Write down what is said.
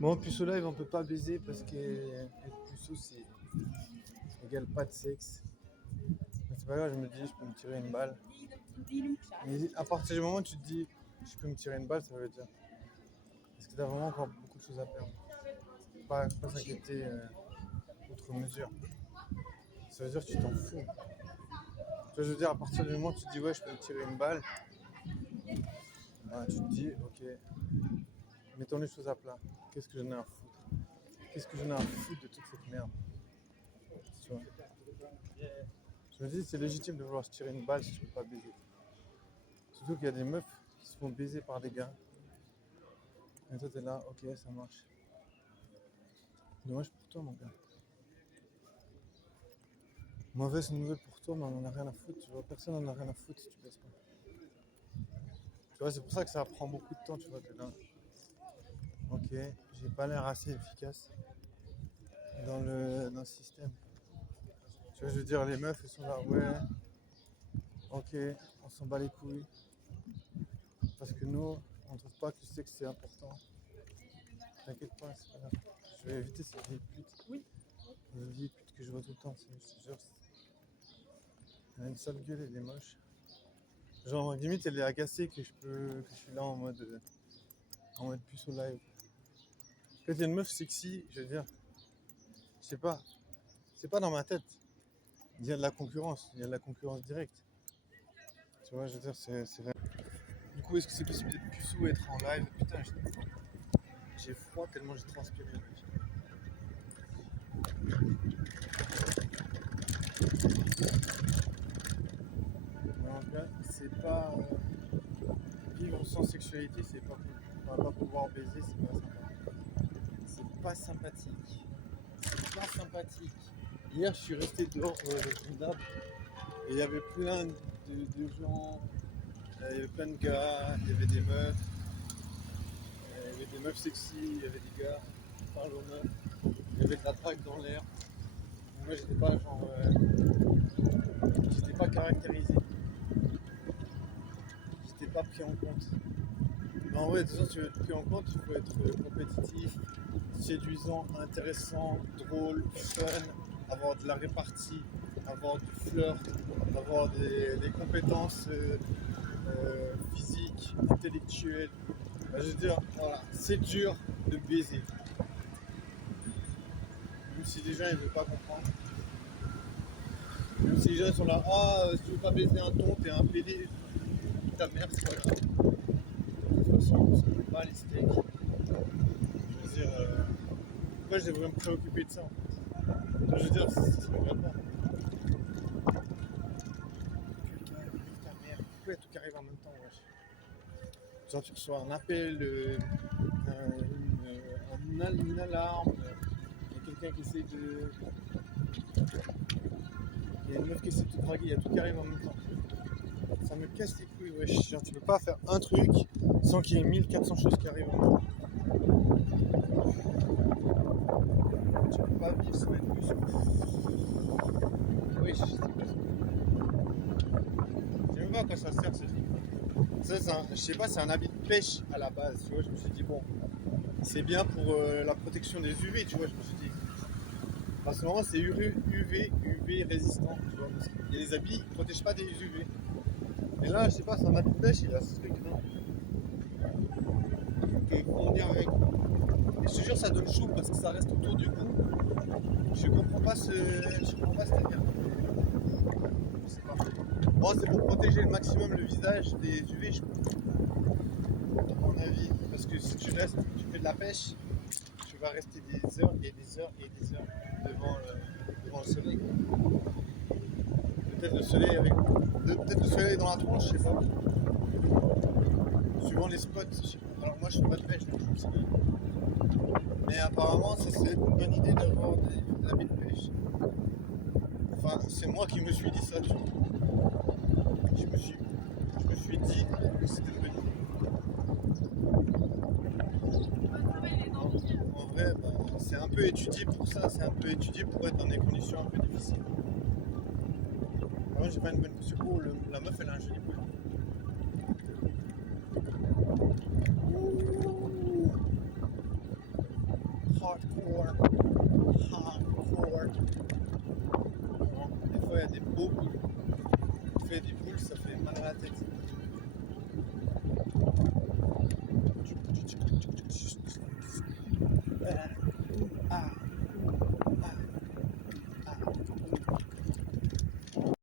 Bon, puceau live, on peut pas baiser parce que être puceau, c'est égale pas de sexe. Mais c'est pas grave, je me dis, je peux me tirer une balle. Mais à partir du moment où tu te dis, je peux me tirer une balle, ça veut dire. Parce que t'as vraiment encore beaucoup de choses à perdre. Pas s'inquiéter outre mesure. Ça veut dire que tu t'en fous. Tu vois, je veux dire, à partir du moment où tu te dis, ouais, je peux me tirer une balle, bah, tu te dis, ok, mettons les choses à plat. Qu'est-ce que j'en ai à foutre? Qu'est-ce que j'en ai à foutre de toute cette merde? Tu vois. Je me dis, c'est légitime de vouloir se tirer une balle si tu peux pas baiser. Surtout qu'il y a des meufs qui se font baiser par des gars. Et toi, t'es là, ok, ça marche. Dommage pour toi, mon gars. Mauvaise nouvelle pour toi, mais on en a rien à foutre. Tu vois, personne en a rien à foutre si tu baises pas. Tu vois, c'est pour ça que ça prend beaucoup de temps, tu vois, t'es là. Ok, j'ai pas l'air assez efficace dans le système. Tu vois, je veux dire, les meufs, elles sont là, ouais, ok, on s'en bat les couilles. Parce que nous, on trouve pas que le sexe c'est important. T'inquiète pas, c'est pas grave. Je vais éviter ces vieilles putes. Oui. Les vieilles putes que je vois tout le temps, c'est genre. Elle a une sale gueule, elle est moche. Genre, limite, elle est agacée que je suis là en mode puceau live. Quand il y a une meuf sexy, je veux dire, je sais pas, c'est pas dans ma tête. Il y a de la concurrence, il y a de la concurrence directe. Tu vois, je veux dire, c'est vrai. Du coup, est-ce que c'est possible d'être puceau et être en live? Putain, j'ai froid tellement j'ai transpiré. Mais en tout cas, c'est pas. Vivre sans sexualité, c'est pas cool. On va pas pouvoir baiser, c'est pas sympa. C'est pas sympathique. C'est pas sympathique. Hier, je suis resté dehors avec une dame et il y avait plein de gens, il y avait plein de gars, il y avait des meufs, il y avait des meufs sexy, il y avait des gars qui parlent aux meufs, il y avait de la drague dans l'air. Moi, j'étais pas genre. J'étais pas caractérisé. J'étais pas pris en compte. Mais en vrai, de toute façon, si tu veux être pris en compte, il faut être compétitif, séduisant, intéressant, drôle, fun, avoir de la répartie, avoir du flirt, avoir des compétences physiques, intellectuelles. Bah, je veux dire, voilà, c'est dur de baiser. Même si les gens ne veulent pas comprendre. Même si les gens sont là, si tu veux pas baiser un ton, t'es un PD, ta mère, c'est pas grave. De toute façon, on se met pas les steaks. Je veux dire, pourquoi je devrais me préoccuper de ça en fait? Je veux dire, c'est vraiment. Ta mère, pourquoi tout qui arrive en même temps, wesh? Genre, tu reçois un appel, une alarme, il y a quelqu'un qui essaie de. Il y a une meuf qui essaie de te draguer, il y a tout qui arrive en même temps. Ça me casse les couilles, wesh. Genre, tu peux pas faire un truc sans qu'il y ait 1400 choses qui arrivent en même temps. Tu peux pas vivre sans être plus. Oui, je sais même pas à quoi ça sert ce truc. Ça, je sais pas, c'est un habit de pêche à la base, tu vois. Je me suis dit, bon, c'est bien pour la protection des UV, tu vois. Je me suis dit, en ce moment, c'est UV résistant, tu vois. Parce qu'il y a les habits qui ne protègent pas des UV. Et là, je sais pas, c'est un habit de pêche, il y a ce truc, non. Donc, comment dire avec. Et je te jure, ça donne chaud parce que ça reste autour du cou. Je comprends pas ce délire. Je sais pas. Bon, c'est pour protéger le maximum le visage des UV, je pense. À mon avis. Parce que si tu fais de la pêche, tu vas rester des heures et des heures et des heures devant le soleil. Peut-être le soleil dans la tronche, je sais pas. Suivant les spots, je sais pas. Alors moi je fais pas de pêche, donc je me sais pas. Mais apparemment ça serait une bonne idée d'avoir des habits de pêche. Enfin, c'est moi qui me suis dit ça, tu vois. Je me suis dit que c'était une bonne idée. En vrai, c'est un peu étudié pour ça, c'est un peu étudié pour être dans des conditions un peu difficiles. Moi j'ai pas une bonne posture. Oh, la meuf elle a un joli poil. hardcore. Bon, des fois il y a des beaux boules. Tu fais des boules, ça fait mal à la tête.